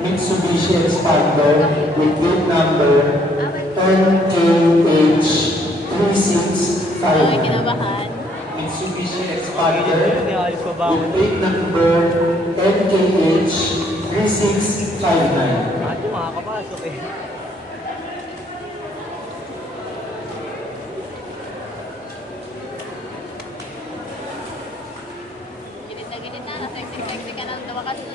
Mitsubishi Expander with gate number NKH3659. Mitsubishi Expander with gate number NKH3659. Makakapasok eh. Ginit na, sexy ka na, lumabas na.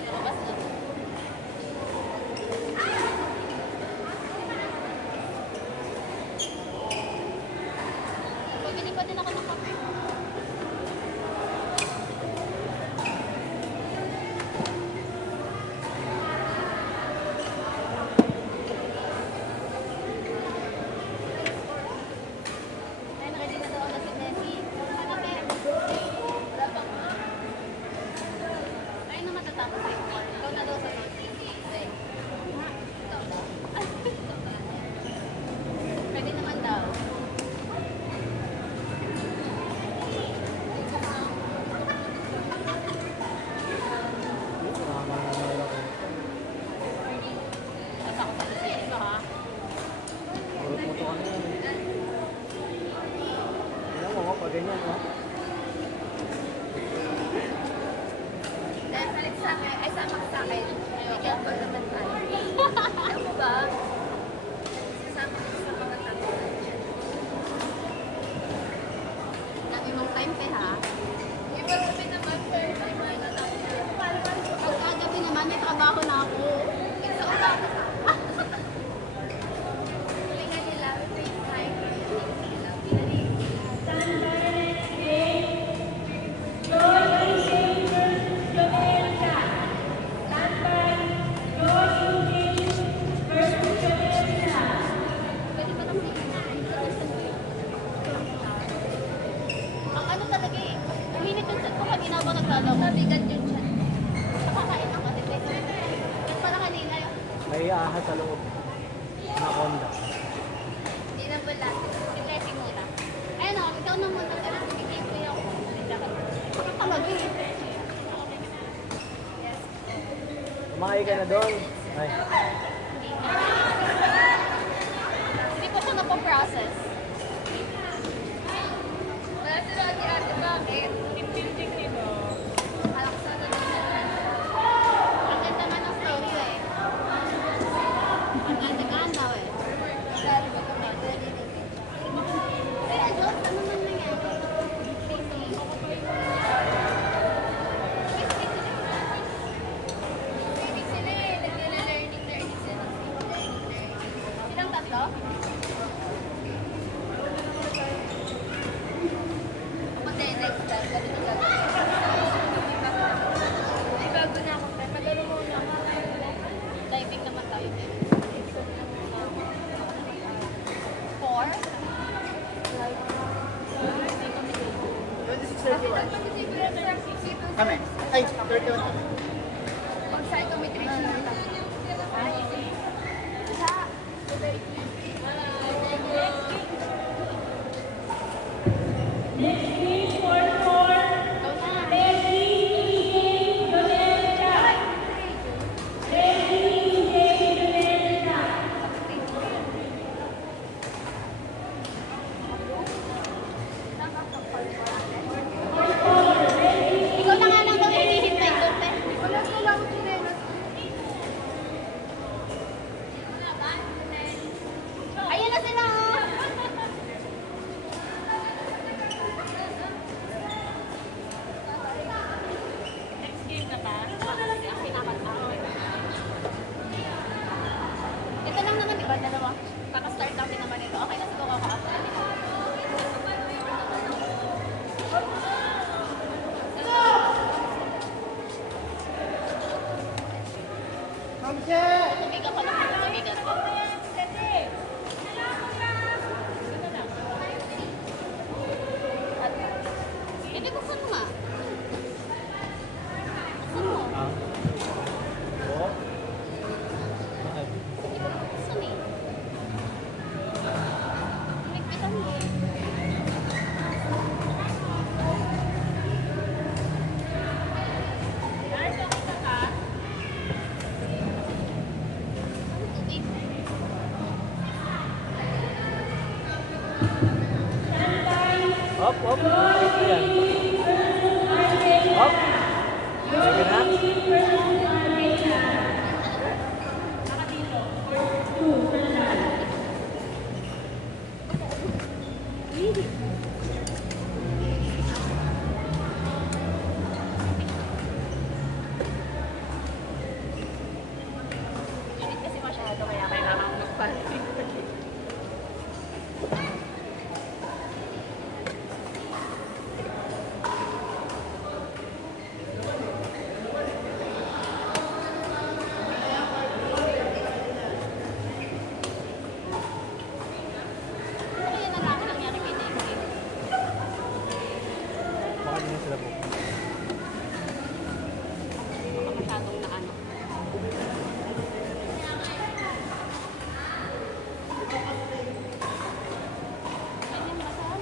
Pabili pa din ako ng kape. Ay, nakadin na daw ako si Nessie. Ano, Pep? Wala pa nga. Ay, na matatapos sa'yo. Ikaw na daw sa notes. Ikaw daw. Pwede naman daw. Basta ako sa CS mo, ha? Urot-moto ka na yan. Tignan mo, pag ganyan, no? Dahil palit sa akin, ay sama ka sa akin. Kaya pa naman tayo. Alam mo ba? Sasama ka sa mga tao. Dami mong time, pe, ha? Iba sabi naman, fair time, ay natapos ko. Pagkagabi naman, may trabaho na ako. Isa umaga ka. Tingnan nila, free time. Pwede ba nang ang ano talaga eh. Uminit yung chat ko kanina ako naglalaro. Mabigat yung chat. Nakakain ako kasi. Yan pala kanina yung May ahas sa loob. Anaconda. hindi na wala. Sinlesi muna. Ayun o, ikaw na muna. Tara, bigay ko yung kamagi. Yes. Kumakay ka na doon. Ay. Hindi ko siya napaprocess. Wala sila ate, bakit? Tip-tip nito. Alak sa na ang ganda naman ng story eh. Ang ganda-ganda eh. Sorry, ba't ang ganda din eh. Kaya, Diyos, ano man nangyari? Training sila eh. Nagla-learning sila. Silang tatlo? Hindi, next time. Ganito gagawin. Ay, bago na ako. Magano muna ako. Diving naman tayo. 4? Kami. Ay, 31. Pag-psychometry siya. Isa. Ikaw na nga lang daw hinihintay ko, te. Wala ko lang chinelas. Ayan na sila, oh. Next game na ba? Ang pinakatakot. Ito lang naman, di ba? Dalawa. Kaka-start lang din naman ito. Okay na siguro ako after nito. Tumiga ko lang. Tumiga ko. Hop, hop. Ito yan. Hop. Sige na. Init kasi masyado kaya kailangan magpalit. Ano yan ang laki nangyari kay David? Baka din sila po. Baka masyadong na ano. Ganyan masarap.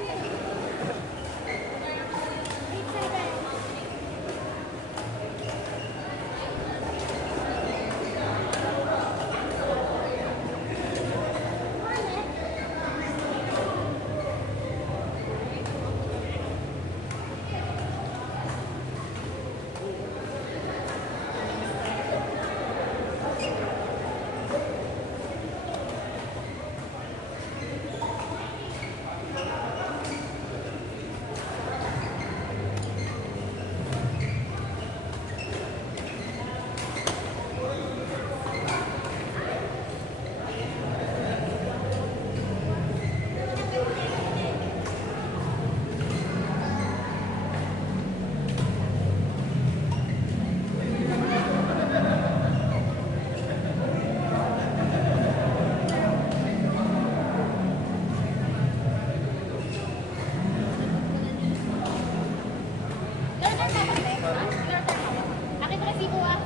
Akin na resibo ah.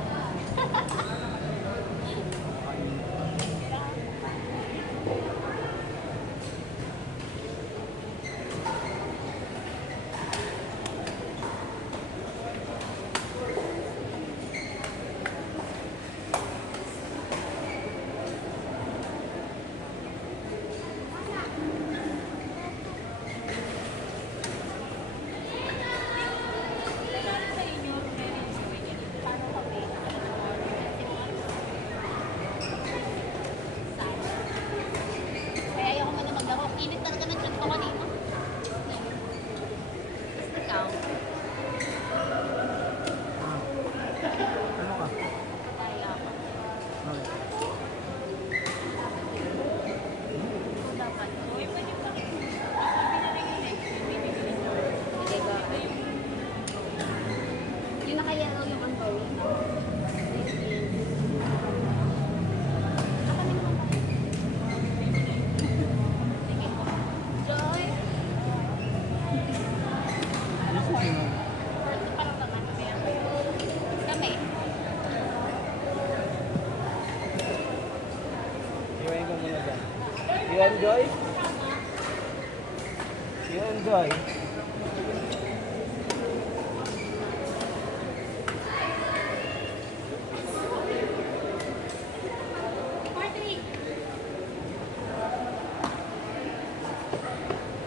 Kaya ayoko muna maglaro. Init talaga ng tiyan ko kanina. Ikaw? Ano ka? Kaya ako. Okay. Dapat. Hindi ko. Yung naka-yellow yung ongoing. Joy! Parang naman. Kami. Iwain ko muna dyan. You enjoy? You enjoy?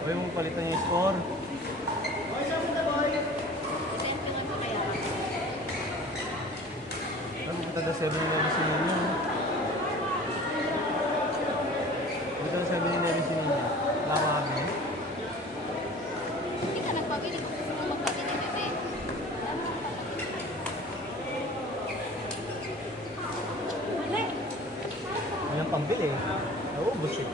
Huwag mong palitan yung score. Send ko nga po kaya. Ano punta na 7-11 si Nino? Punta na 7-11 si Nino. Nakakabili. Hindi ka nagpabili. Gusto mo magpabili kasi. Walang pambili eh. Naubos eh.